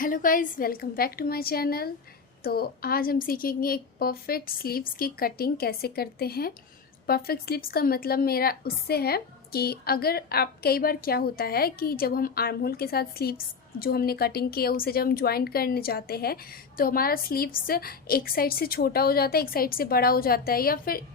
Hello guys, welcome back to my channel. तो आज हम सीखेंगे एक परफेक्ट स्लीव्स की कटिंग कैसे करते हैं। परफेक्ट स्लीव्स का मतलब मेरा उससे है कि अगर आप कई बार क्या होता है कि जब हम आर्म होल के साथ स्लीव्स जो हमने कटिंग किया उसे जब हम ज्वाइंट करने जाते हैं तो हमारा स्लीव्स एक साइड से छोटा हो जाता है, एक साइड से बड़ा हो जाता है, या फिर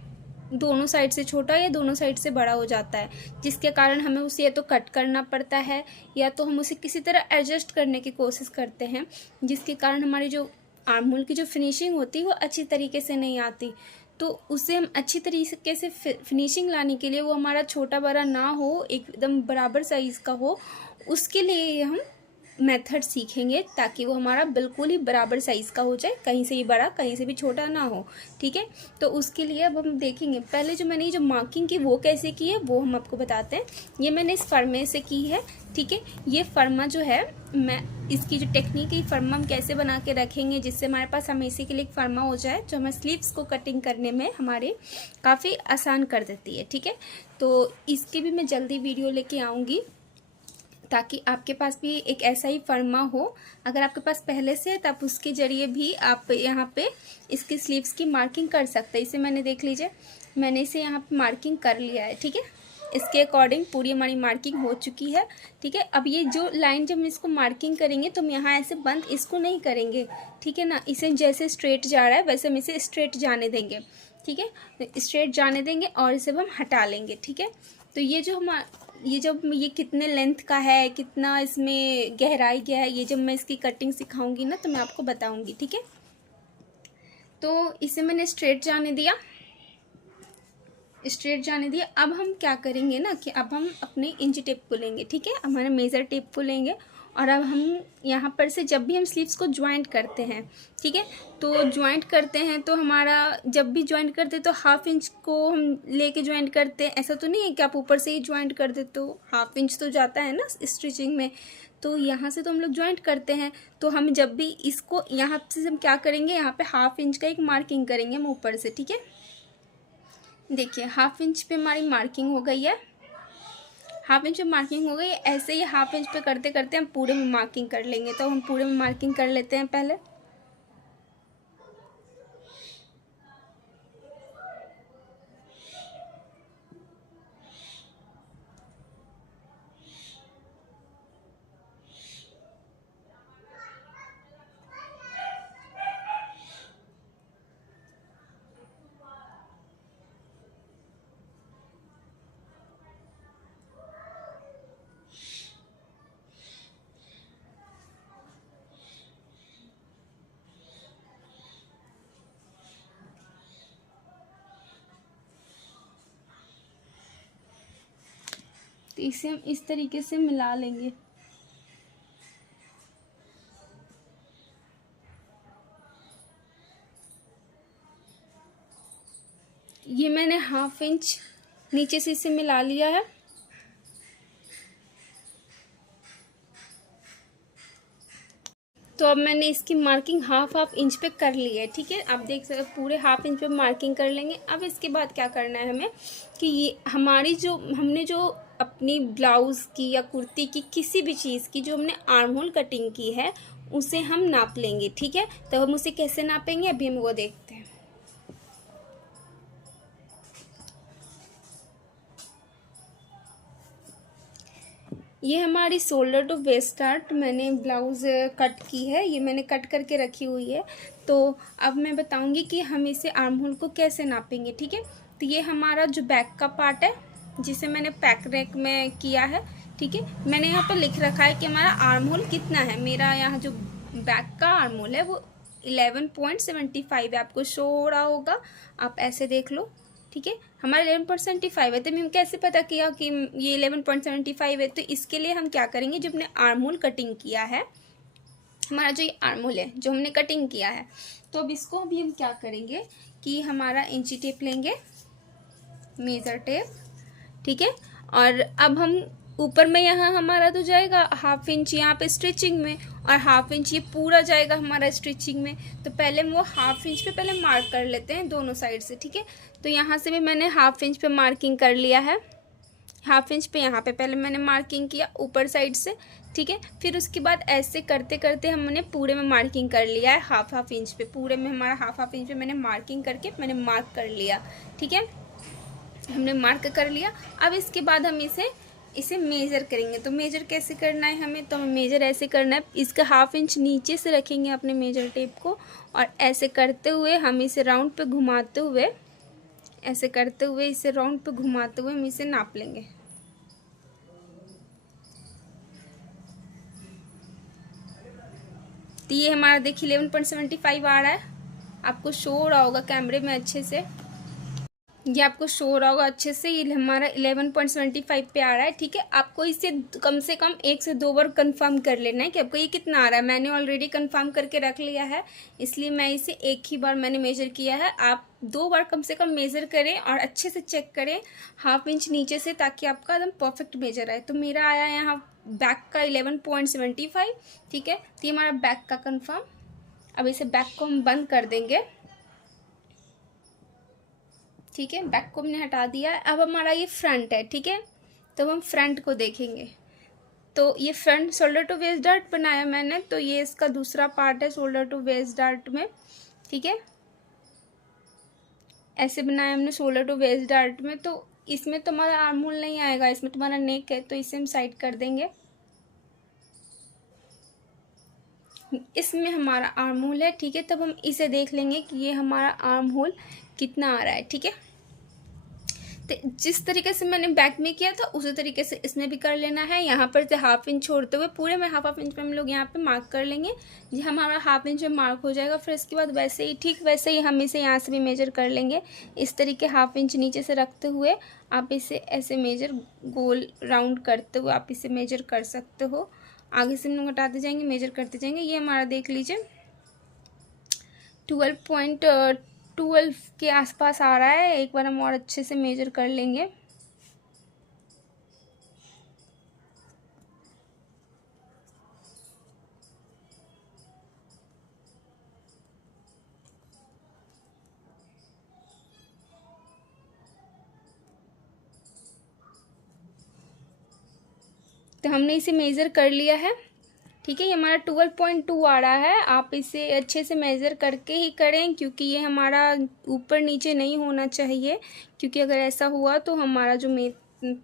दोनों साइड से छोटा या दोनों साइड से बड़ा हो जाता है, जिसके कारण हमें उसे या तो कट करना पड़ता है या तो हम उसे किसी तरह एडजस्ट करने की कोशिश करते हैं, जिसके कारण हमारी जो आर्म होल की जो फिनिशिंग होती है वो अच्छी तरीके से नहीं आती। तो उसे हम अच्छी तरीके से फिनिशिंग लाने के लिए, वो हमारा छोटा बड़ा ना हो, एकदम बराबर साइज़ का हो, उसके लिए हम मेथड सीखेंगे ताकि वो हमारा बिल्कुल ही बराबर साइज़ का हो जाए, कहीं से भी बड़ा कहीं से भी छोटा ना हो। ठीक है, तो उसके लिए अब हम देखेंगे। पहले जो मैंने जो मार्किंग की वो कैसे की है वो हम आपको बताते हैं। ये मैंने इस फर्मे से की है। ठीक है, ये फर्मा जो है, मैं इसकी जो टेक्निक है, फर्मा हम कैसे बना के रखेंगे जिससे हमारे पास हमेशा के लिए एक फर्मा हो जाए जो हमें स्लीव्स को कटिंग करने में हमारे काफ़ी आसान कर देती है। ठीक है, तो इसकी भी मैं जल्दी वीडियो लेके आऊँगी ताकि आपके पास भी एक ऐसा ही फर्मा हो। अगर आपके पास पहले से है तो आप उसके ज़रिए भी आप यहाँ पे इसकी स्लीव्स की मार्किंग कर सकते हैं। इसे मैंने देख लीजिए, मैंने इसे यहाँ पे मार्किंग कर लिया है। ठीक है, इसके अकॉर्डिंग पूरी हमारी मार्किंग हो चुकी है। ठीक है, अब ये जो लाइन जब हम इसको मार्किंग करेंगे तो हम यहाँ ऐसे बंद इसको नहीं करेंगे। ठीक है ना, इसे जैसे स्ट्रेट जा रहा है वैसे हम इसे स्ट्रेट जाने देंगे। ठीक है, स्ट्रेट जाने देंगे और इसे हम हटा लेंगे। ठीक है, तो ये जब ये कितने लेंथ का है, कितना इसमें गहराई क्या है, ये जब मैं इसकी कटिंग सिखाऊंगी ना तो मैं आपको बताऊंगी। ठीक है, तो इसे मैंने स्ट्रेट जाने दिया, स्ट्रेट जाने दिया। अब हम क्या करेंगे ना कि अब हम अपने इंच टेप को लेंगे। ठीक है, हमारे मेज़र टेप को लेंगे और अब हम यहाँ पर से जब भी हम स्लीव्स को ज्वाइंट करते हैं, ठीक है, तो ज्वाइंट करते हैं तो हमारा जब भी ज्वाइंट करते हैं तो हाफ इंच को हम लेके ज्वाइंट करते हैं। ऐसा तो नहीं है कि आप ऊपर से ही ज्वाइंट कर देते तो हाफ इंच तो जाता है ना स्टिचिंग में, तो यहाँ से तो हम लोग ज्वाइंट करते हैं। तो हम जब भी इसको यहाँ से हम क्या करेंगे, यहाँ पे हाफ इंच का एक मार्किंग करेंगे हम ऊपर से। ठीक है, देखिए हाफ इंच पे हमारी मार्किंग हो गई है, हाफ इंच पे मार्किंग हो गई है। ऐसे ही हाफ इंच पे करते करते हम पूरे में मार्किंग कर लेंगे। तो हम पूरे में मार्किंग कर लेते हैं पहले। तो इसे हम इस तरीके से मिला लेंगे। ये मैंने हाफ इंच नीचे से इसे मिला लिया है। तो अब मैंने इसकी मार्किंग हाफ इंच पे कर ली है। ठीक है, आप देख सकते पूरे हाफ इंच पे मार्किंग कर लेंगे। अब इसके बाद क्या करना है हमें कि ये हमारी जो हमने जो अपनी ब्लाउज़ की या कुर्ती की किसी भी चीज़ की जो हमने आर्म होल कटिंग की है उसे हम नाप लेंगे। ठीक है, तो हम उसे कैसे नापेंगे अभी हम वो देखते हैं। ये हमारी शोल्डर टू वेस्ट आर्ट मैंने ब्लाउज़ कट की है, ये मैंने कट करके रखी हुई है। तो अब मैं बताऊंगी कि हम इसे आर्म होल को कैसे नापेंगे। ठीक है, तो ये हमारा जो बैक का पार्ट है जिसे मैंने पैक रैक में किया है। ठीक है, मैंने यहाँ पे लिख रखा है कि हमारा आर्म होल कितना है। मेरा यहाँ जो बैक का आर्म होल है वो 11.75 है, आपको शो हो रहा होगा, आप ऐसे देख लो। ठीक है, हमारा 11.75 है। तो हम कैसे पता किया कि ये 11.75 है, तो इसके लिए हम क्या करेंगे, जो हमने आर्म होल कटिंग किया है, हमारा जो ये आर्म होल है जो हमने कटिंग किया है, तो अब इसको अभी हम क्या करेंगे कि हमारा इंची टेप लेंगे, मेज़र टेप। ठीक है, और अब हम ऊपर में यहाँ हमारा तो जाएगा हाफ इंच यहाँ पे स्टिचिंग में, और हाफ इंच ये पूरा जाएगा हमारा स्टिचिंग में। तो पहले हम वो हाफ इंच पे पहले मार्क कर लेते हैं दोनों साइड से। ठीक है, तो यहाँ से भी मैंने हाफ इंच पे मार्किंग कर लिया है। हाफ इंच पे यहाँ पे पहले मैंने मार्किंग किया ऊपर साइड से। ठीक है। फिर उसके बाद ऐसे करते करते हमने पूरे में मार्किंग कर लिया है हाफ इंच पे, पूरे में हमारा हाफ इंच पे मैंने मार्किंग करके मैंने मार्क कर लिया, ठीक है। हमने मार्क कर लिया। अब इसके बाद हम इसे मेज़र करेंगे। तो मेज़र कैसे करना है हमें, तो हमें मेज़र ऐसे करना है, इसका हाफ इंच नीचे से रखेंगे अपने मेज़र टेप को, और ऐसे करते हुए हम इसे राउंड पे घुमाते हुए, ऐसे करते हुए इसे राउंड पे घुमाते हुए हम इसे नाप लेंगे। तो ये हमारा देखिए 11.75 आ रहा है, आपको शो हो रहा होगा कैमरे में अच्छे से, ये आपको शो हो रहा होगा अच्छे से, ये हमारा 11.75 पे आ रहा है, ठीक है। आपको इसे कम से कम 1 से 2 बार कंफर्म कर लेना है कि आपको ये कितना आ रहा है। मैंने ऑलरेडी कंफर्म करके रख लिया है, इसलिए मैं इसे एक ही बार मैंने मेजर किया है। आप 2 बार कम से कम मेजर करें और अच्छे से चेक करें हाफ इंच नीचे से, ताकि आपका एकदम परफेक्ट मेजर आए। तो मेरा आया है यहाँ बैक का 11.75, ठीक है। तो ये हमारा बैक का कंफर्म। अब इसे बैक को हम बंद कर देंगे, ठीक है। बैक को हमने हटा दिया है। अब हमारा ये फ्रंट है, ठीक है। तो हम फ्रंट को देखेंगे। तो ये front shoulder to waist dart बनाया मैंने, तो ये इसका दूसरा पार्ट है शोल्डर टू वेस्ट डार्ट में, ठीक है। ऐसे बनाया हमने शोल्डर टू वेस्ट डार्ट में। तो इसमें तुम्हारा आर्म होल नहीं आएगा, इसमें तुम्हारा नेक है, तो इसे हम साइड कर देंगे। इसमें हमारा आर्म होल है, ठीक है। तब हम इसे देख लेंगे कि ये हमारा आर्म होल कितना आ रहा है, ठीक है। तो जिस तरीके से मैंने बैक में किया था उसी तरीके से इसमें भी कर लेना है। यहाँ पर से हाफ इंच छोड़ते हुए पूरे में हाफ इंच पे हम लोग यहाँ पे मार्क कर लेंगे। ये हमारा हाफ इंच में मार्क हो जाएगा। फिर इसके बाद वैसे ही, ठीक वैसे ही हम इसे यहाँ से भी मेजर कर लेंगे। इस तरीके हाफ इंच नीचे से रखते हुए आप इसे ऐसे मेजर गोल राउंड करते हुए आप इसे मेजर कर सकते हो। आगे से हम लोग हटाते जाएंगे, मेजर करते जाएंगे। ये हमारा देख लीजिए 12.12 के आसपास आ रहा है। एक बार हम और अच्छे से मेजर कर लेंगे। तो हमने इसे मेज़र कर लिया है, ठीक है। ये हमारा 12.2 आ रहा है। आप इसे अच्छे से मेज़र करके ही करें, क्योंकि ये हमारा ऊपर नीचे नहीं होना चाहिए, क्योंकि अगर ऐसा हुआ तो हमारा जो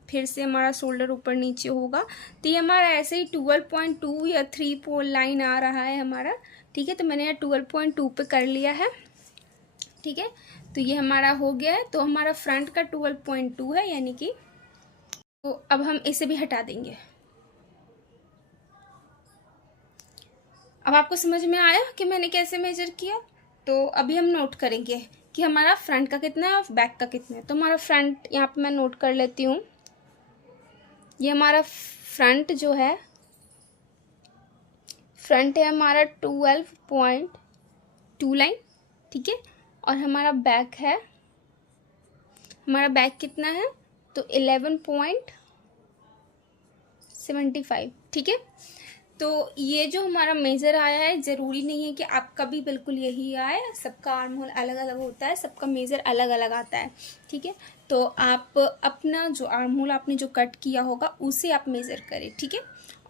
फिर से हमारा शोल्डर ऊपर नीचे होगा। तो ये हमारा ऐसे ही 12.2 या 3 पोल लाइन आ रहा है हमारा, ठीक है। तो मैंने यहाँ 12.2 पे कर लिया है, ठीक है। तो ये हमारा हो गया है। तो हमारा फ्रंट का 12.2 है, यानी कि तो अब हम इसे भी हटा देंगे। अब आपको समझ में आया कि मैंने कैसे मेजर किया। तो अभी हम नोट करेंगे कि हमारा फ्रंट का कितना है और बैक का कितना है। तो हमारा फ्रंट यहाँ पे मैं नोट कर लेती हूँ। ये हमारा फ्रंट जो है, फ्रंट है हमारा 12.2 लाइन, ठीक है। और हमारा बैक है, हमारा बैक कितना है, तो 11.75, ठीक है। तो ये जो हमारा मेज़र आया है, ज़रूरी नहीं है कि आपका भी बिल्कुल यही आए। सबका आर्म होल अलग अलग होता है, सबका मेज़र अलग अलग आता है, ठीक है। तो आप अपना जो आर्म होल आपने जो कट किया होगा उसे आप मेज़र करें, ठीक है।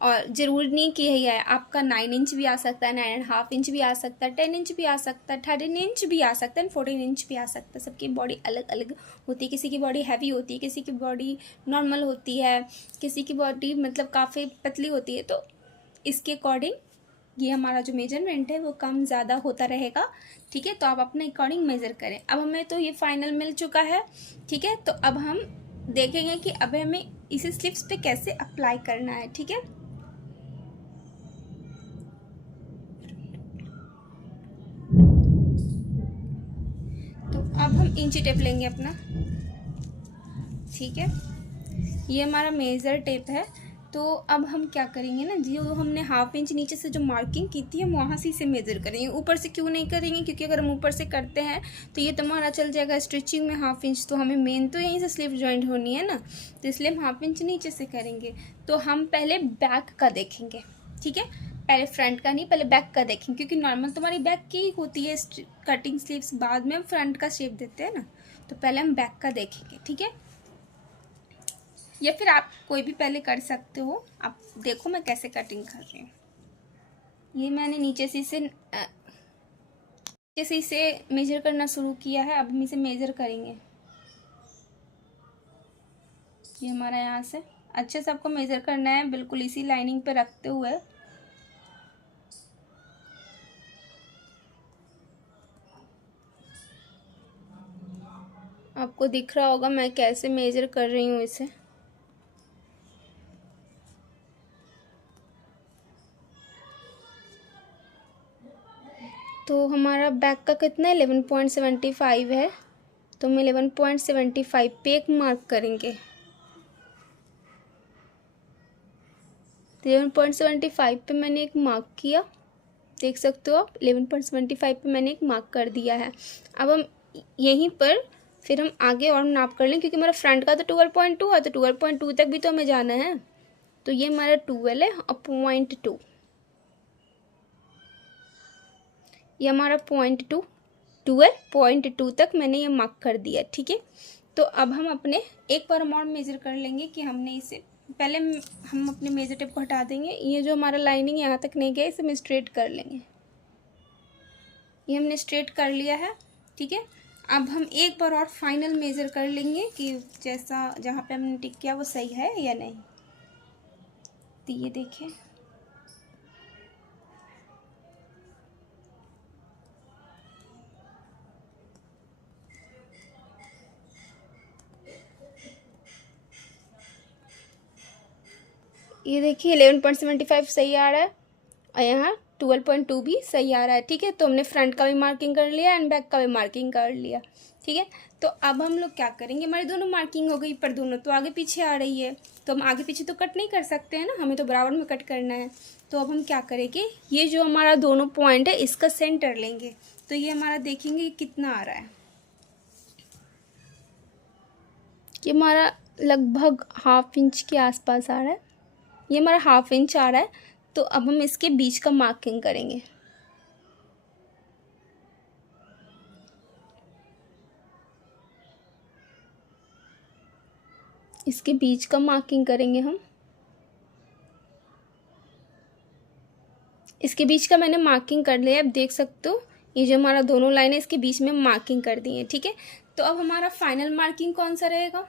और ज़रूरी नहीं कि यही आए, आपका 9 इंच भी आ सकता है, 9.5 इंच भी आ सकता है, 10 इंच भी आ सकता है, 13 इंच भी आ सकता है, 14 इंच भी आ सकता है। सबकी बॉडी अलग अलग होती है। किसी की बॉडी हैवी होती है, किसी की बॉडी नॉर्मल होती है, किसी की बॉडी मतलब काफ़ी पतली होती है। तो इसके अकॉर्डिंग ये हमारा जो मेजरमेंट है वो कम ज़्यादा होता रहेगा, ठीक है। तो आप अपने अकॉर्डिंग मेज़र करें। अब हमें तो ये फाइनल मिल चुका है, ठीक है। तो अब हम देखेंगे कि अब हमें इसे स्लीव्स पे कैसे अप्लाई करना है, ठीक है। तो अब हम इंची टेप लेंगे अपना, ठीक है। ये हमारा मेज़र टेप है। तो अब हम क्या करेंगे ना, जो हमने हाफ इंच नीचे से जो मार्किंग की थी हम वहाँ से इसे मेज़र करेंगे। ऊपर से क्यों नहीं करेंगे, क्योंकि अगर हम ऊपर से करते हैं तो ये तुम्हारा चल जाएगा स्टिचिंग में हाफ इंच। तो हमें मेन तो यहीं से स्लीव जॉइंट होनी है ना, तो इसलिए हम हाफ इंच नीचे से करेंगे। तो हम पहले बैक का देखेंगे, ठीक है। पहले फ्रंट का नहीं, पहले बैक का देखेंगे, क्योंकि नॉर्मल तुम्हारी बैक की होती है कटिंग स्लीव्स, बाद में हम फ्रंट का शेप देते हैं ना। तो पहले हम बैक का देखेंगे, ठीक है। या फिर आप कोई भी पहले कर सकते हो। आप देखो मैं कैसे कटिंग कर रही हूँ। ये मैंने नीचे से इसे मेजर करना शुरू किया है। अब हम इसे मेजर करेंगे। ये हमारा यहाँ से अच्छे से आपको मेजर करना है, बिल्कुल इसी लाइनिंग पे रखते हुए। आपको दिख रहा होगा मैं कैसे मेजर कर रही हूँ इसे। तो हमारा बैक का कितना है, 11.75 है। तो हम 11.75 पे एक मार्क करेंगे। 11.75 पे मैंने एक मार्क किया, देख सकते हो आप। 11.75 पे मैंने एक मार्क कर दिया है। अब हम यहीं पर फिर हम आगे और नाप कर लें, क्योंकि हमारा फ्रंट का तो 12.2 है, तो 12.2 तक भी तो हमें जाना है। तो ये हमारा 12 है और 0.2, ये हमारा 0.2, 12.2 तक मैंने ये मार्क कर दिया। ठीक है, तो अब हम अपने एक बार हम और मेज़र कर लेंगे कि हमने इसे पहले हम अपने मेज़र टेप को हटा देंगे। ये जो हमारा लाइनिंग यहाँ तक नहीं गया, इसे हम स्ट्रेट कर लेंगे। ये हमने स्ट्रेट कर लिया है। ठीक है, अब हम एक बार और फाइनल मेज़र कर लेंगे कि जैसा जहाँ पे हमने टिक किया वो सही है या नहीं। तो ये देखिए, ये देखिए 11.75 सही आ रहा है और यहाँ 12.2 भी सही आ रहा है। ठीक है, तो हमने फ्रंट का भी मार्किंग कर लिया एंड बैक का भी मार्किंग कर लिया। ठीक है, तो अब हम लोग क्या करेंगे, हमारी दोनों मार्किंग हो गई, पर दोनों तो आगे पीछे आ रही है, तो हम आगे पीछे तो कट नहीं कर सकते हैं ना, हमें तो बराबर में कट करना है। तो अब हम क्या करेंगे, ये जो हमारा दोनों पॉइंट है इसका सेंटर लेंगे। तो ये हमारा देखेंगे कितना आ रहा है। ये हमारा लगभग 1/2 इंच के आसपास आ रहा है। ये हमारा 1/2 इंच आ रहा है। तो अब हम इसके बीच का मार्किंग करेंगे। इसके बीच का मार्किंग करेंगे हम। इसके बीच का मैंने मार्किंग कर लिया, अब देख सकते हो ये जो हमारा दोनों लाइन है इसके बीच में मार्किंग कर दी है। ठीक है, तो अब हमारा फाइनल मार्किंग कौन सा रहेगा,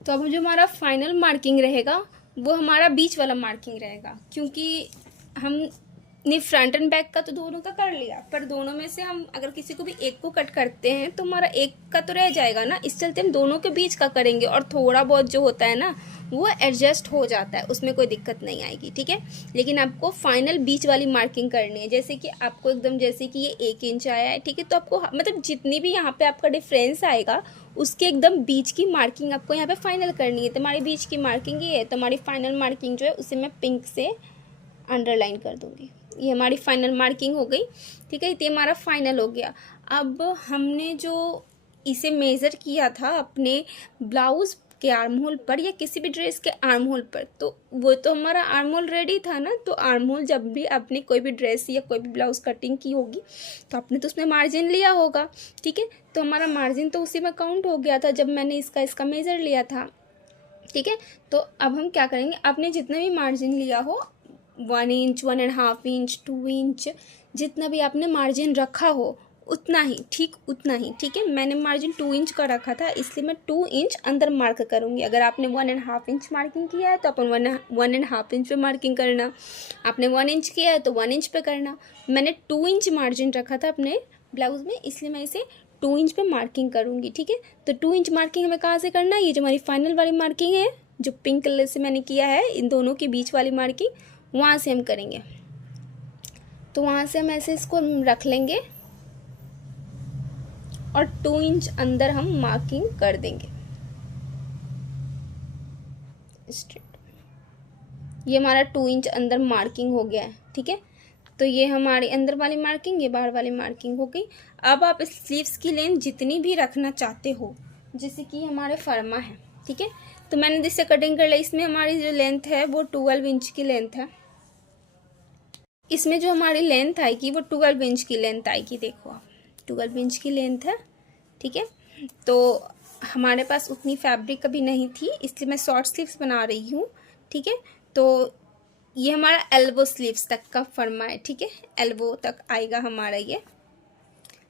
तो अब जो हमारा फाइनल मार्किंग रहेगा वो हमारा बीच वाला मार्किंग रहेगा, क्योंकि हमने फ्रंट एंड बैक का तो दोनों का कर लिया, पर दोनों में से हम अगर किसी को भी एक को कट करते हैं तो हमारा एक का तो रह जाएगा ना, इस चलते हम दोनों के बीच का करेंगे। और थोड़ा बहुत जो होता है ना वो एडजस्ट हो जाता है, उसमें कोई दिक्कत नहीं आएगी। ठीक है, लेकिन आपको फाइनल बीच वाली मार्किंग करनी है। जैसे कि आपको एकदम जैसे कि ये 1 इंच आया है, ठीक है, तो आपको मतलब जितनी भी यहाँ पे आपका डिफरेंस आएगा उसके एकदम बीच की मार्किंग आपको यहाँ पे फाइनल करनी है। तो हमारी बीच की मार्किंग ये है, तो हमारी फाइनल मार्किंग जो है उसे मैं पिंक से अंडरलाइन कर दूँगी। ये हमारी फाइनल मार्किंग हो गई। ठीक है, ये हमारा फाइनल हो गया। अब हमने जो इसे मेज़र किया था अपने ब्लाउज़ के आर्म होल पर या किसी भी ड्रेस के आर्म होल पर, तो वो तो हमारा आर्म होल रेडी था ना। तो आर्म होल जब भी आपने कोई भी ड्रेस या कोई भी ब्लाउज़ कटिंग की होगी तो आपने तो उसमें मार्जिन लिया होगा। ठीक है, तो हमारा मार्जिन तो उसी में काउंट हो गया था जब मैंने इसका मेज़र लिया था। ठीक है, तो अब हम क्या करेंगे, आपने जितना भी मार्जिन लिया हो 1 इंच, 1.5 इंच, 2 इंच, जितना भी आपने मार्जिन रखा हो उतना ही, ठीक उतना ही। ठीक है, मैंने मार्जिन 2 इंच का रखा था इसलिए मैं 2 इंच अंदर मार्क करूँगी। अगर आपने 1.5 इंच मार्किंग किया है तो अपन 1.5 इंच पे मार्किंग करना, आपने 1 इंच किया है तो 1 इंच पे करना। मैंने 2 इंच मार्जिन रखा था अपने ब्लाउज़ में, इसलिए मैं इसे 2 इंच पे मार्किंग करूँगी। ठीक है, तो 2 इंच मार्किंग हमें कहाँ से करना है, ये जो हमारी फाइनल वाली मार्किंग है जो पिंक कलर से मैंने किया है, इन दोनों के बीच वाली मार्किंग वहाँ से हम करेंगे। तो वहाँ से हम ऐसे इसको रख लेंगे और 2 इंच अंदर हम मार्किंग कर देंगे स्ट्रेट। ये हमारा 2 इंच अंदर मार्किंग हो गया है। ठीक है, तो ये हमारी अंदर वाली मार्किंग, ये बाहर वाली मार्किंग हो गई। अब आप स्लीव्स की लेंथ जितनी भी रखना चाहते हो, जैसे कि हमारे फर्मा है, ठीक है, तो मैंने जिससे कटिंग कर ली, इसमें हमारी जो लेंथ है वो 12 इंच की लेंथ है। इसमें जो हमारी लेंथ आएगी वो 12 इंच की लेंथ आएगी। देखो आप 12 इंच की लेंथ है। ठीक है, तो हमारे पास उतनी फैब्रिक अभी नहीं थी, इसलिए मैं शॉर्ट स्लीव्स बना रही हूँ। ठीक है, तो ये हमारा एल्बो स्लीव्स तक का फर्मा है। ठीक है, एल्बो तक आएगा हमारा ये।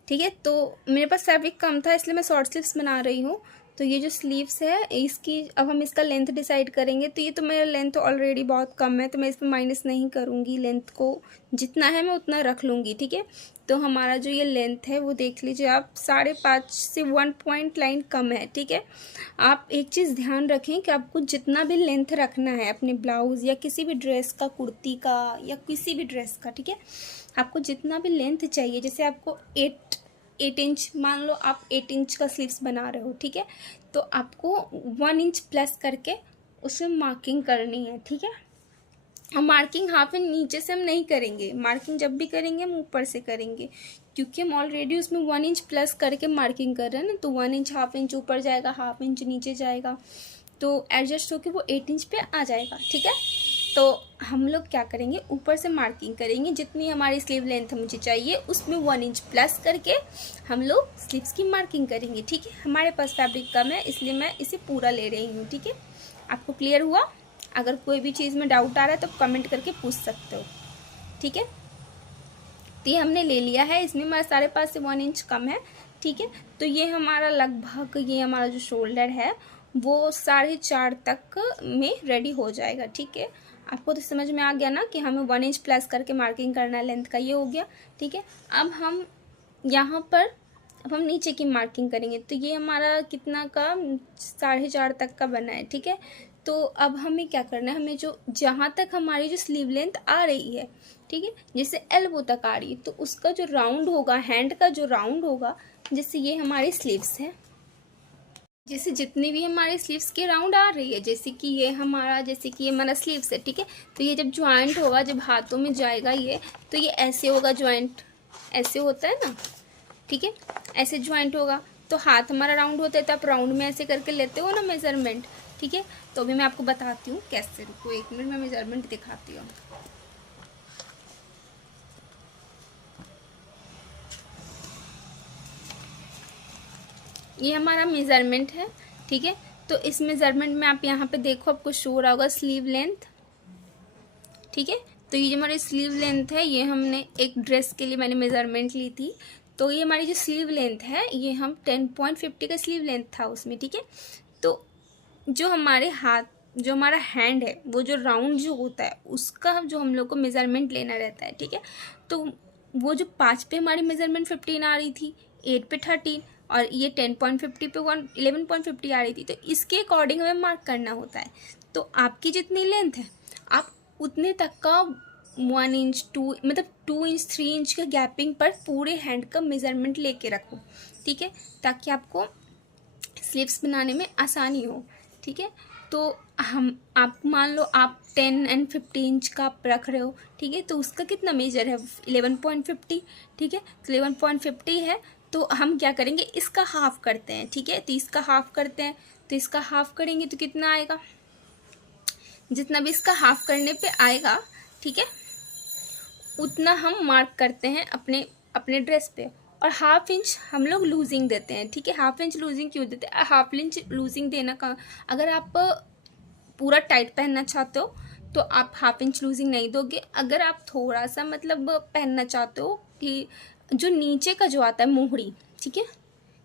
ठीक है, तो मेरे पास फैब्रिक कम था इसलिए मैं शॉर्ट स्लीव्स बना रही हूँ। तो ये जो स्लीव्स है इसकी अब हम इसका लेंथ डिसाइड करेंगे। तो ये तो मेरा लेंथ ऑलरेडी बहुत कम है, तो मैं इसमें माइनस नहीं करूँगी, लेंथ को जितना है मैं उतना रख लूँगी। ठीक है, तो हमारा जो ये लेंथ है वो देख लीजिए आप, 5.5 से 1 पॉइंट लाइन कम है। ठीक है, आप एक चीज़ ध्यान रखें कि आपको जितना भी लेंथ रखना है अपने ब्लाउज़ या किसी भी ड्रेस का, कुर्ती का या किसी भी ड्रेस का, ठीक है, आपको जितना भी लेंथ चाहिए, जैसे आपको 8 इंच, मान लो आप 8 इंच का स्लीव्स बना रहे हो। ठीक है, तो आपको 1 इंच प्लस करके उसमें मार्किंग करनी है। ठीक है, और मार्किंग हाफ इंच नीचे से हम नहीं करेंगे, मार्किंग जब भी करेंगे हम ऊपर से करेंगे, क्योंकि हम ऑलरेडी उसमें 1 इंच प्लस करके मार्किंग कर रहे हैं ना। तो 1 इंच हाफ इंच ऊपर जाएगा, हाफ इंच नीचे जाएगा, तो एडजस्ट होकर वो 8 इंच पे आ जाएगा। ठीक है, तो हम लोग क्या करेंगे, ऊपर से मार्किंग करेंगे, जितनी हमारी स्लीव लेंथ मुझे चाहिए उसमें 1 इंच प्लस करके हम लोग स्लीव्स की मार्किंग करेंगे। ठीक है, हमारे पास फैब्रिक कम है इसलिए मैं इसे पूरा ले रही हूँ। ठीक है, आपको क्लियर हुआ? अगर कोई भी चीज़ में डाउट आ रहा है तो कमेंट करके पूछ सकते हो। ठीक है, तो ये हमने ले लिया है, इसमें हमारा 5.5 से 1 इंच कम है। ठीक है, तो ये हमारा लगभग, ये हमारा जो शोल्डर है वो 4.5 तक में रेडी हो जाएगा। ठीक है, आपको तो समझ में आ गया ना कि हमें 1 इंच प्लस करके मार्किंग करना है लेंथ का, ये हो गया। ठीक है, अब हम यहाँ पर अब हम नीचे की मार्किंग करेंगे। तो ये हमारा कितना का, 4.5 तक का बना है। ठीक है, तो अब हमें क्या करना है, हमें जो जहाँ तक हमारी जो स्लीव लेंथ आ रही है, ठीक है, जैसे एल्बो तक आ रही है, तो उसका जो राउंड होगा, हैंड का जो राउंड होगा, जैसे ये हमारी स्लीव्स है, जैसे जितनी भी हमारे स्लीव्स के राउंड आ रही है, जैसे कि ये हमारा स्लीव्स है। ठीक है, तो ये जब ज्वाइंट होगा, जब हाथों में जाएगा ये, तो ये ऐसे होगा, ज्वाइंट ऐसे होता है ना। ठीक है, ऐसे ज्वाइंट होगा, तो हाथ हमारा राउंड होता है, तो आप राउंड में ऐसे करके लेते हो ना मेजरमेंट। ठीक है, तो अभी मैं आपको बताती हूँ कैसे, रुको 1 मिनट में मेजरमेंट दिखाती हूँ। ये हमारा मेज़रमेंट है। ठीक है, तो इस मेज़रमेंट में आप यहाँ पे देखो, आपको शो हो रहा होगा स्लीव लेंथ। ठीक है, तो ये जो हमारी स्लीव लेंथ है, ये हमने एक ड्रेस के लिए मैंने मेज़रमेंट ली थी, तो ये हमारी जो स्लीव लेंथ है ये हम 10.50 का स्लीव लेंथ था उसमें। ठीक है, तो जो हमारे हाथ, जो हमारा हैंड है, वो जो राउंड जो होता है उसका जो हम लोग को मेज़रमेंट लेना रहता है। ठीक है, तो वो जो 5 पे हमारी मेज़रमेंट 15 आ रही थी, 8 पे 13, और ये 10.50 पे 11.50 आ रही थी, तो इसके अकॉर्डिंग हमें मार्क करना होता है। तो आपकी जितनी लेंथ है आप उतने तक का 1 इंच 2 मतलब 2 इंच 3 इंच के गैपिंग पर पूरे हैंड का मेज़रमेंट लेके रखो। ठीक है, ताकि आपको स्लीव्स बनाने में आसानी हो। ठीक है, तो आप मान लो आप 10 और 50 इंच का आप रख रहे हो। ठीक है, तो उसका कितना मेजर है, 11.50। ठीक है, तो 11.50 है, तो हम क्या करेंगे, इसका हाफ करते हैं। ठीक है, तो इसका हाफ करते हैं, तो इसका हाफ करेंगे तो कितना आएगा, जितना भी इसका हाफ करने पे आएगा, ठीक है, उतना हम मार्क करते हैं अपने अपने ड्रेस पे। और हाफ इंच हम लोग लूजिंग देते हैं। ठीक है, हाफ इंच लूजिंग क्यों देते हैं, हाफ इंच लूजिंग देना का, अगर आप पूरा टाइट पहनना चाहते हो तो आप हाफ इंच लूजिंग नहीं दोगे। अगर आप थोड़ा सा मतलब पहनना चाहते हो कि जो नीचे का जो आता है मोहरी, ठीक है,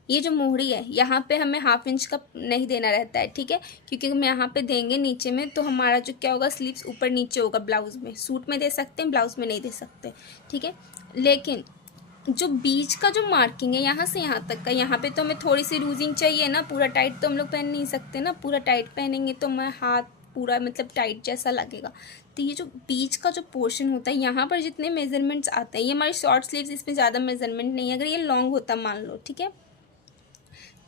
ये जो मोहरी है यहाँ पे हमें हाफ इंच का नहीं देना रहता है। ठीक है, क्योंकि हम यहाँ पे देंगे नीचे में तो हमारा जो क्या होगा, स्लीव्स ऊपर नीचे होगा। ब्लाउज में, सूट में दे सकते हैं, ब्लाउज में नहीं दे सकते। ठीक है, लेकिन जो बीच का जो मार्किंग है यहाँ से यहाँ तक का, यहाँ पे तो हमें थोड़ी सी लूजिंग चाहिए ना, पूरा टाइट तो हम लोग पहन नहीं सकते ना, पूरा टाइट पहनेंगे तो मैं हाथ पूरा मतलब टाइट जैसा लगेगा। तो ये जो बीच का जो पोर्शन होता है, यहाँ पर जितने मेजरमेंट्स आते हैं, ये हमारी शॉर्ट स्लीव्स, इसमें ज़्यादा मेजरमेंट नहीं है। अगर ये लॉन्ग होता मान लो, ठीक है,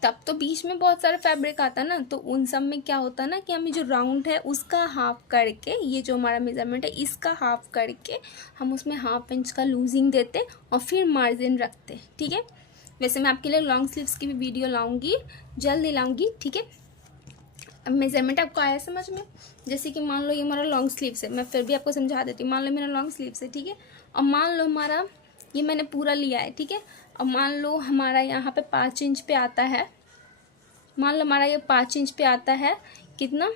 तब तो बीच में बहुत सारा फैब्रिक आता ना, तो उन सब में क्या होता ना कि हमें जो राउंड है उसका हाफ करके, ये जो हमारा मेजरमेंट है इसका हाफ करके हम उसमें हाफ इंच का लूजिंग देते और फिर मार्जिन रखते। ठीक है, वैसे मैं आपके लिए लॉन्ग स्लीव्स की भी वीडियो लाऊंगी, जल्दी लाऊंगी। ठीक है, अब मेजरमेंट आपको आया समझ में। जैसे कि मान लो ये हमारा लॉन्ग स्लीव्स है, मैं फिर भी आपको समझा देती हूँ। मान लो मेरा लॉन्ग स्लीव्स है, ठीक है, और मान लो हमारा ये मैंने पूरा लिया है। ठीक है, और मान लो हमारा यहाँ पे 5 इंच पे आता है, मान लो हमारा ये 5 इंच पे आता है कितना,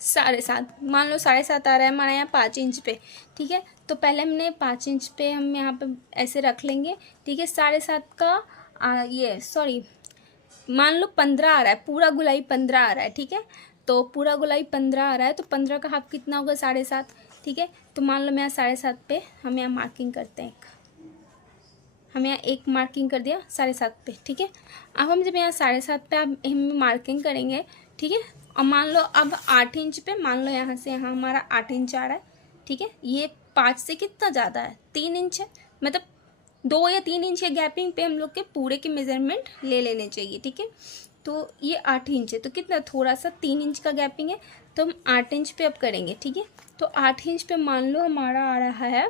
7.5, मान लो 7.5 आ रहा है हमारे यहाँ 5 इंच पे, ठीक है। तो पहले हमने 5 इंच पे हम यहाँ पे ऐसे रख लेंगे, ठीक है। 7.5 का ये सॉरी मान लो 15 आ रहा है, पूरा गुलाई 15 आ रहा है, ठीक है। तो पूरा गुलाई 15 आ रहा है, तो 15 का हाफ कितना होगा, 7.5, ठीक है। तो मान लो मैं यहाँ 7.5 पे हम यहाँ मार्किंग करते हैं, हम यहाँ एक मार्किंग कर दिया 7.5 पे, ठीक है। अब हम जब यहाँ 7.5 पे अब हम मार्किंग करेंगे, ठीक है। और मान लो अब 8 इंच पे, मान लो यहाँ से यहाँ हमारा 8 इंच आ रहा है, ठीक है। ये 5 से कितना ज़्यादा है, 3 इंच है, मतलब 2 या 3 इंच के गैपिंग पे हम लोग के पूरे के मेजरमेंट ले लेने चाहिए, ठीक है। तो ये 8 इंच है, तो कितना, थोड़ा सा 3 इंच का गैपिंग है, तो हम 8 इंच पे अब करेंगे, ठीक है। तो 8 इंच पे मान लो हमारा आ रहा है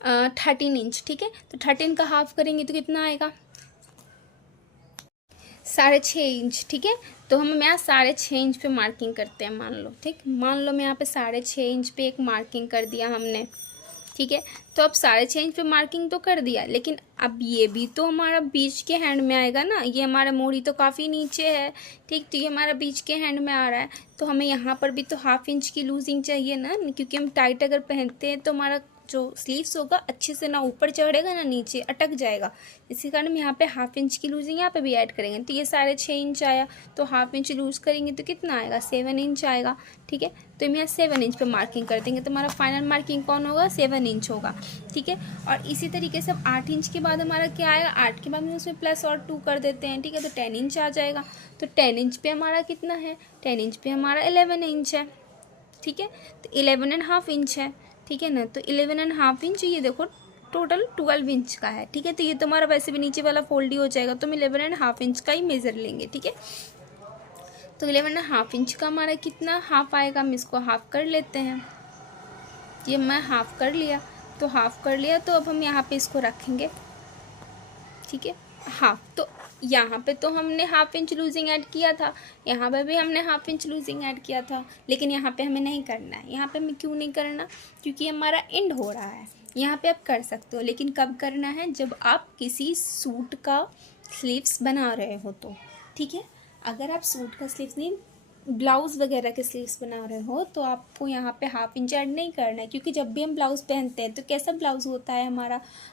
13 इंच, ठीक है। तो 13 का हाफ करेंगे तो कितना आएगा, 6.5 इंच, ठीक है। तो हम यहाँ 6.5 इंच पे मार्किंग करते हैं, मान लो, ठीक। मान लो मैं यहाँ पे 6.5 इंच पे एक मार्किंग कर दिया हमने, ठीक है। तो अब 6.5 इंच पे मार्किंग तो कर दिया, लेकिन अब ये भी तो हमारा बीच के हैंड में आएगा ना, ये हमारा मोड़ी तो काफ़ी नीचे है, ठीक। तो ये हमारा बीच के हैंड में आ रहा है, तो हमें यहाँ पर भी तो 1/2 इंच की लूजिंग चाहिए ना, क्योंकि हम टाइट अगर पहनते हैं तो हमारा जो स्लीव्स होगा अच्छे से ना ऊपर चढ़ेगा ना नीचे अटक जाएगा। इसी कारण हम यहाँ पे 1/2 इंच की लूजिंग यहाँ पे भी ऐड करेंगे। तो ये 6.5 इंच आया, तो 1/2 इंच लूज़ करेंगे तो कितना आएगा, 7 इंच आएगा, ठीक है। तो हम यहाँ 7 इंच पे मार्किंग कर देंगे, तो हमारा फाइनल मार्किंग कौन होगा, 7 इंच होगा, ठीक है। और इसी तरीके से 8 इंच के बाद हमारा क्या आएगा, 8 के बाद हम उसमें प्लस और 2 कर देते हैं, ठीक है। तो 10 इंच आ जाएगा। तो 10 इंच पे हमारा कितना है, 10 इंच पे हमारा 11 इंच है, ठीक है। तो 11.5 इंच है, ठीक है ना। तो 11.5 इंच, ये देखो टोटल 12 इंच का है, ठीक है। तो ये तुम्हारा वैसे भी नीचे वाला फोल्ड ही हो जाएगा, तो हम 11.5 इंच का ही मेज़र लेंगे, ठीक है। तो 11.5 इंच का हमारा कितना हाफ आएगा, हम इसको हाफ कर लेते हैं। ये मैं हाफ कर लिया, तो हाफ कर लिया, तो अब हम यहाँ पे इसको रखेंगे, ठीक है, हाफ। तो यहाँ पे तो हमने 1/2 इंच लूजिंग ऐड किया था, यहाँ पे भी हमने 1/2 इंच लूजिंग ऐड किया था, लेकिन यहाँ पे हमें नहीं करना है। यहाँ पे हमें क्यों नहीं करना, क्योंकि हमारा एंड हो रहा है। यहाँ पे आप कर सकते हो, लेकिन कब करना है, जब आप किसी सूट का स्लीव्स बना रहे हो तो, ठीक है। अगर आप सूट का स्लीव्स नहीं, ब्लाउज़ वगैरह के स्लीव्स बना रहे हो, तो आपको यहाँ पे 1/2 इंच ऐड नहीं करना है, क्योंकि जब भी हम ब्लाउज़ पहनते हैं तो कैसा ब्लाउज़ होता है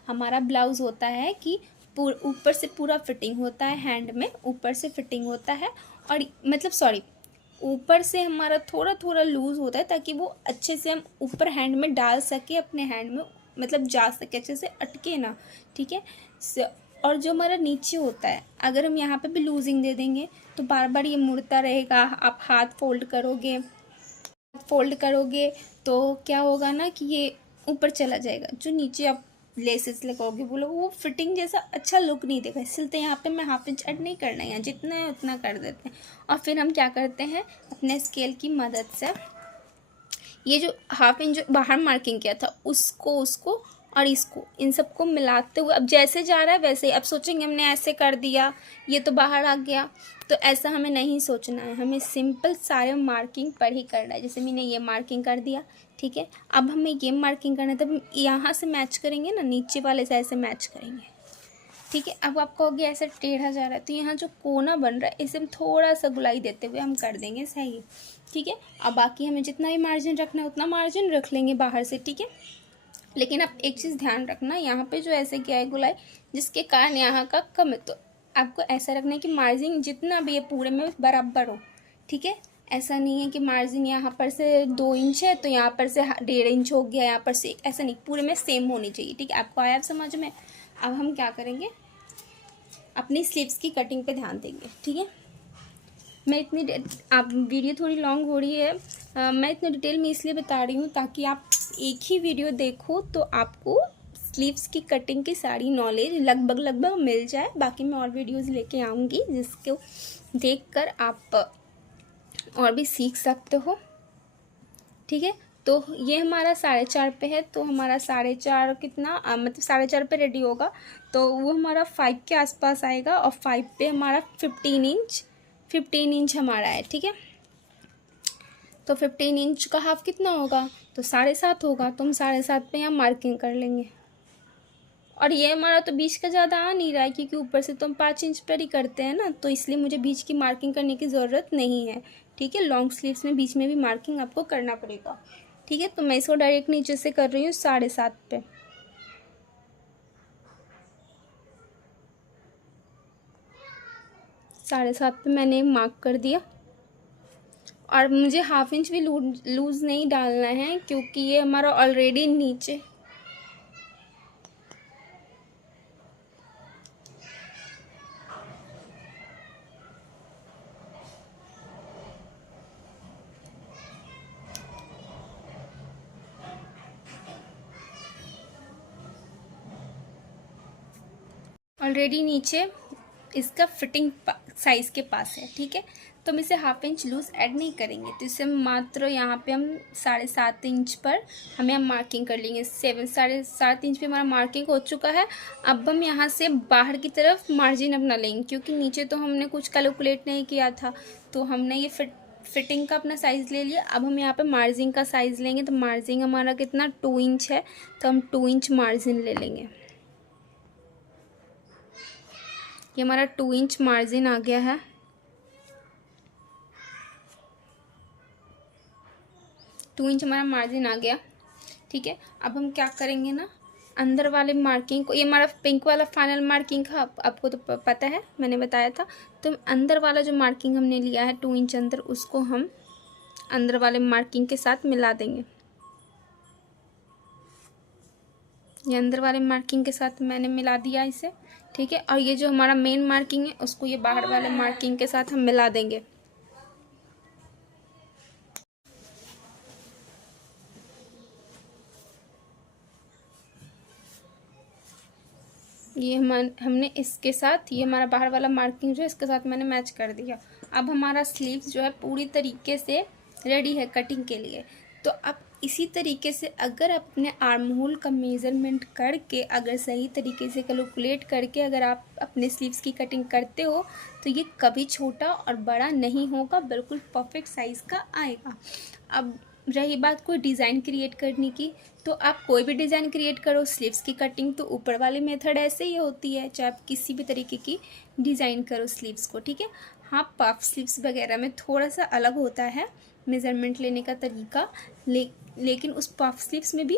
हमारा ब्लाउज़ होता है कि ऊपर से पूरा फिटिंग होता है, हैंड में ऊपर से फिटिंग होता है, और मतलब सॉरी, ऊपर से हमारा थोड़ा थोड़ा लूज़ होता है, ताकि वो अच्छे से हम ऊपर हैंड में डाल सके, अपने हैंड में मतलब जा सके, अच्छे से अटके ना, ठीक है। और जो हमारा नीचे होता है, अगर हम यहाँ पे भी लूजिंग दे देंगे तो बार बार ये मुड़ता रहेगा। आप हाथ फोल्ड करोगे तो क्या होगा ना कि ये ऊपर चला जाएगा, जो नीचे आप लेसेस लगाओगे बोलो वो फिटिंग जैसा अच्छा लुक नहीं देगा। इसलिए तो यहाँ पे मैं 1/2 इंच ऐड नहीं करना है, यहाँ जितना है उतना कर देते हैं। और फिर हम क्या करते हैं, अपने स्केल की मदद से ये जो 1/2 इंच जो बाहर मार्किंग किया था उसको और इसको, इन सबको मिलाते हुए अब जैसे जा रहा है वैसे ही। अब सोचेंगे हमने ऐसे कर दिया, ये तो बाहर आ गया, तो ऐसा हमें नहीं सोचना है। हमें सिंपल सारे मार्किंग पर ही करना है। जैसे मैंने ये मार्किंग कर दिया, ठीक है। अब हमें ये मार्किंग करना है, तब यहाँ से मैच करेंगे ना, नीचे वाले से ऐसे मैच करेंगे, ठीक है। अब आप कहोगे ऐसे टेढ़ा जा रहा है, तो यहाँ जो कोना बन रहा है इसे हम थोड़ा सा गुलाई देते हुए हम कर देंगे सही, ठीक है। अब बाकी हमें जितना भी मार्जिन रखना है उतना मार्जिन रख लेंगे बाहर से, ठीक है। लेकिन आप एक चीज़ ध्यान रखना, यहाँ पे जो ऐसे किया है गुलाई, जिसके कारण यहाँ का कम है, तो आपको ऐसा रखना है कि मार्जिन जितना भी है पूरे में बराबर हो, ठीक है। ऐसा नहीं है कि मार्जिन यहाँ पर से 2 इंच है तो यहाँ पर से 1.5 इंच हो गया, यहाँ पर से, ऐसा नहीं, पूरे में सेम होनी चाहिए, ठीक है। आपको आया समझ में। अब हम क्या करेंगे, अपनी स्लीव्स की कटिंग पे ध्यान देंगे, ठीक है। मैं इतनी आप वीडियो थोड़ी लॉन्ग हो रही है, मैं इतनी डिटेल में इसलिए बता रही हूँ ताकि आप एक ही वीडियो देखो तो आपको स्लीव्स की कटिंग की सारी नॉलेज लगभग मिल जाए। बाकी मैं और वीडियोज़ लेके आऊँगी जिसको देखकर आप और भी सीख सकते हो, ठीक है। तो ये हमारा 4.5 पे है, तो हमारा 4.5 कितना मतलब 4.5 पे रेडी होगा, तो वो हमारा 5 के आसपास आएगा। और 5 पे हमारा 15 इंच हमारा है, ठीक है। तो 15 इंच का हाफ कितना होगा, तो 7.5 होगा। तो हम 7.5 पे यहाँ मार्किंग कर लेंगे, और ये हमारा तो बीच का ज़्यादा आ नहीं रहा है, क्योंकि ऊपर से तो हम 5 इंच पर ही करते हैं ना, तो इसलिए मुझे बीच की मार्किंग करने की ज़रूरत नहीं है। ठीक है, लॉन्ग स्लीव्स में बीच में भी मार्किंग आपको करना पड़ेगा। ठीक है, तो मैं इसको डायरेक्ट नीचे से कर रही हूँ 7.5 पे। 7.5 पे मैंने मार्क कर दिया। और मुझे 1/2 इंच भी लूज़ नहीं डालना है, क्योंकि ये हमारा ऑलरेडी नीचे नीचे इसका फिटिंग साइज़ के पास है। ठीक है, तो हम इसे 1/2 इंच लूज़ ऐड नहीं करेंगे, तो इसे मात्र यहाँ पे हम 7.5 इंच पर हमें हम मार्किंग कर लेंगे। 7.5 इंच पे हमारा मार्किंग हो चुका है। अब हम यहाँ से बाहर की तरफ मार्जिन अपना लेंगे, क्योंकि नीचे तो हमने कुछ कैलकुलेट नहीं किया था, तो हमने ये फिटिंग का अपना साइज़ ले लिया। अब हम यहाँ पे मार्जिन का साइज़ लेंगे, तो मार्जिन हमारा कितना 2 इंच है, तो हम 2 इंच मार्जिन ले लेंगे। ये हमारा 2 इंच मार्जिन आ गया है। 2 इंच हमारा मार्जिन आ गया। ठीक है, अब हम क्या करेंगे ना, अंदर वाले मार्किंग को, ये हमारा पिंक वाला फाइनल मार्किंग था, आपको तो पता है, मैंने बताया था। तो अंदर वाला जो मार्किंग हमने लिया है 2 इंच अंदर, उसको हम अंदर वाले मार्किंग के साथ मिला देंगे। ये अंदर वाले मार्किंग के साथ मैंने मिला दिया इसे। ठीक है, और ये जो हमारा मेन मार्किंग है उसको ये बाहर वाले मार्किंग के साथ हम मिला देंगे। ये हमने इसके साथ, ये हमारा बाहर वाला मार्किंग जो है इसके साथ मैंने मैच कर दिया। अब हमारा स्लीव्स जो है पूरी तरीके से रेडी है कटिंग के लिए। तो अब इसी तरीके से अगर आप अपने आर्म होल का मेज़रमेंट करके, अगर सही तरीके से कैलकुलेट करके अगर आप अपने स्लीव्स की कटिंग करते हो, तो ये कभी छोटा और बड़ा नहीं होगा, बिल्कुल परफेक्ट साइज़ का आएगा। अब रही बात कोई डिज़ाइन क्रिएट करने की, तो आप कोई भी डिज़ाइन क्रिएट करो। स्लीव्स की कटिंग तो ऊपर वाली मेथड ऐसे ही होती है, चाहे आप किसी भी तरीके की डिज़ाइन करो स्लीव्स को। ठीक है, हाँ, पफ स्लीव्स वगैरह में थोड़ा सा अलग होता है मेज़रमेंट लेने का तरीका, लेकिन उस पफ स्लीव्स में भी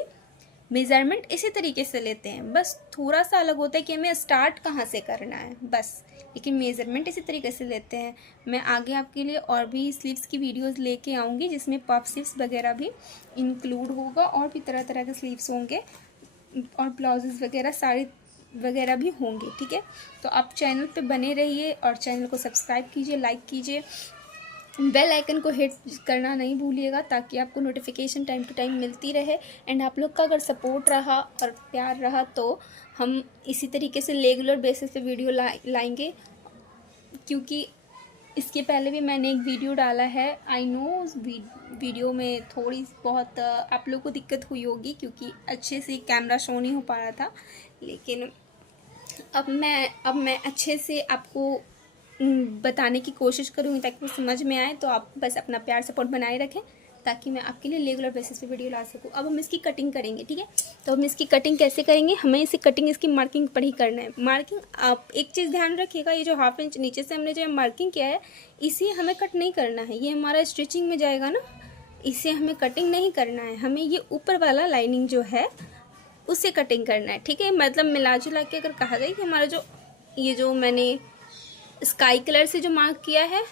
मेज़रमेंट इसी तरीके से लेते हैं, बस थोड़ा सा अलग होता है कि हमें स्टार्ट कहाँ से करना है बस, लेकिन मेज़रमेंट इसी तरीके से लेते हैं। मैं आगे आपके लिए और भी स्लीव्स की वीडियोस लेके आऊँगी, जिसमें पफ स्लीव्स वगैरह भी इंक्लूड होगा, और भी तरह तरह के स्लीव्स होंगे, और ब्लाउजेज़ वगैरह, साड़ी वगैरह भी होंगे। ठीक है, तो आप चैनल पे बने रहिए और चैनल को सब्सक्राइब कीजिए, लाइक कीजिए, बेल आइकन को हिट करना नहीं भूलिएगा, ताकि आपको नोटिफिकेशन टाइम टू टाइम मिलती रहे। एंड आप लोग का अगर सपोर्ट रहा और प्यार रहा, तो हम इसी तरीके से रेगुलर बेसिस पे वीडियो लाएंगे, क्योंकि इसके पहले भी मैंने एक वीडियो डाला है। आई नो उस वीडियो में थोड़ी बहुत आप लोग को दिक्कत हुई होगी, क्योंकि अच्छे से कैमरा शो नहीं हो पा रहा था, लेकिन अब मैं अच्छे से आपको बताने की कोशिश करूँगी, ताकि वो समझ में आए। तो आप बस अपना प्यार सपोर्ट बनाए रखें, ताकि मैं आपके लिए रेगुलर बेसिस पे वीडियो ला सकूँ। अब हम इसकी कटिंग करेंगे। ठीक है, तो हम इसकी कटिंग कैसे करेंगे, हमें इसी कटिंग इसकी मार्किंग पर ही करना है। मार्किंग, आप एक चीज़ ध्यान रखिएगा, ये जो 1/2 इंच नीचे से हमने जो मार्किंग किया है, इसे हमें कट नहीं करना है, ये हमारा स्टिचिंग में जाएगा ना, इसे हमें कटिंग नहीं करना है, हमें ये ऊपर वाला लाइनिंग जो है उसे कटिंग करना है। ठीक है, मतलब मिला जुला के अगर कहा जाए कि हमारा जो ये जो मैंने स्काई कलर से जो मार्क किया है,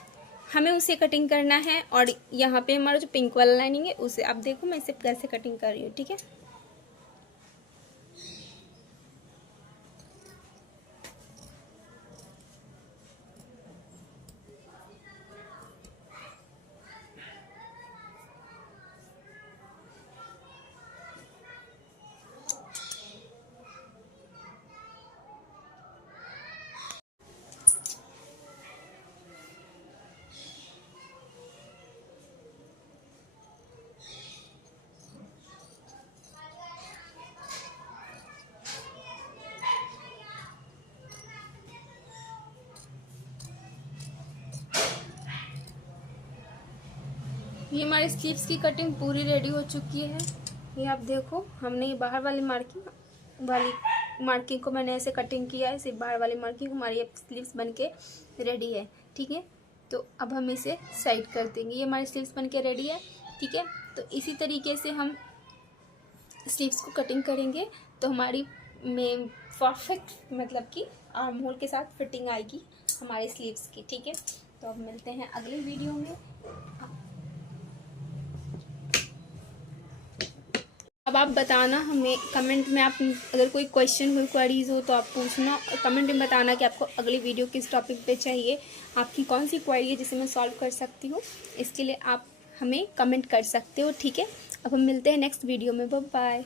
हमें उसे कटिंग करना है, और यहाँ पे हमारा जो पिंक वाला लाइनिंग है उसे, आप देखो मैं इसे कैसे कटिंग कर रही हूँ। ठीक है, ये हमारी स्लीव्स की कटिंग पूरी रेडी हो चुकी है। ये आप देखो, हमने ये बाहर वाली मार्किंग वाली मार्किंग को मैंने ऐसे कटिंग किया है, सिर्फ बाहर वाली मार्किंग, हमारी अब स्लीव्स बन के रेडी है। ठीक है, तो अब हम इसे साइड कर देंगे। ये हमारी स्लीव्स बन के रेडी है। ठीक है, तो इसी तरीके से हम स्लीव्स को कटिंग करेंगे तो हमारी में परफेक्ट मतलब कि आर्म होल के साथ फिटिंग आएगी हमारे स्लीव्स की। ठीक है, तो अब मिलते हैं अगले वीडियो में। अब आप बताना हमें कमेंट में, आप अगर कोई क्वेश्चन कोई क्वेरीज हो तो आप पूछना और कमेंट में बताना कि आपको अगली वीडियो किस टॉपिक पे चाहिए, आपकी कौन सी क्वेरी है जिसे मैं सॉल्व कर सकती हूँ। इसके लिए आप हमें कमेंट कर सकते हो। ठीक है, अब हम मिलते हैं नेक्स्ट वीडियो में। Bye bye.